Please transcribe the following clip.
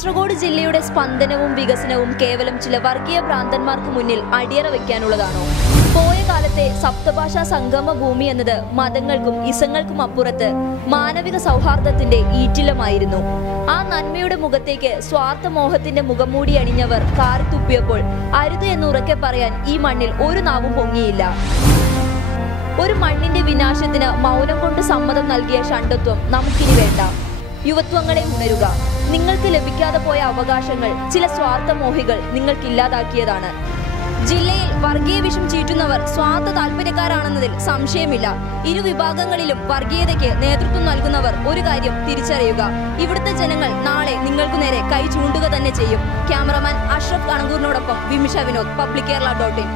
കാസർഗോഡ് ജില്ലയുടെ സ്പന്ദനവും വികസനവും കേവലം ചില വർഗീയ ഭ്രാന്തന്മാർക്ക് മുന്നിൽ അടിയറ വയ്ക്കാനുള്ളതാണോ? പോയ കാലത്തെ സപ്തഭാഷാ സംഗമ ഭൂമി എന്നത് മതങ്ങൾക്കും ഇസങ്ങൾക്കും അപ്പുറത്ത് മാനവിക സൗഹാർദ്ദത്തിന്റെ ഈറ്റില്ലമായിരുന്നു. ആ നന്മയുടെ മുഖത്തേക്ക് സ്വാർത്ഥമോഹത്തിന്റെ മുഖംമൂടി അണിഞ്ഞവർ കാറിത്തുപ്പിയപ്പോൾ അരുത് എന്നുറക്കെ പറയാൻ ഈ മണ്ണിൽ ഒരു നാവും പൊങ്ങിയില്ല. ഒരു മണ്ണിന്റെ വിനാശത്തിന് മൗനം കൊണ്ട് സമ്മതം നൽകിയ ഷണ്ഡത്വം നമുക്കിനി വേണ്ട. യുവത്വങ്ങളെ ഉണരുക. നിങ്ങൾക്ക് ലഭിക്കാതെ പോയ അവകാശങ്ങൾ ചില സ്വാർത്ഥമോഹികൾ നിങ്ങൾക്കില്ലാതാക്കിയതാണ്. ജില്ലയിൽ വർഗീയ വിഷം ചീറ്റുന്നവർ സ്വാർത്ഥ താല്പര്യക്കാരാണെന്നതിൽ സംശയമില്ല. ഇരുവിഭാഗങ്ങളിലും വർഗീയതയ്ക്ക് നേതൃത്വം നൽകുന്നവർ ഒരു കാര്യം തിരിച്ചറിയുക: ഇവിടുത്തെ ജനങ്ങൾ നാളെ നിങ്ങൾക്ക് നേരെ കൈ ചൂണ്ടുക തന്നെ ചെയ്യും. ക്യാമറമാൻ അഷ്റഫ് കണങ്കൂറിനോടൊപ്പം വിമിഷ വിനോദ്, public Kerala.in.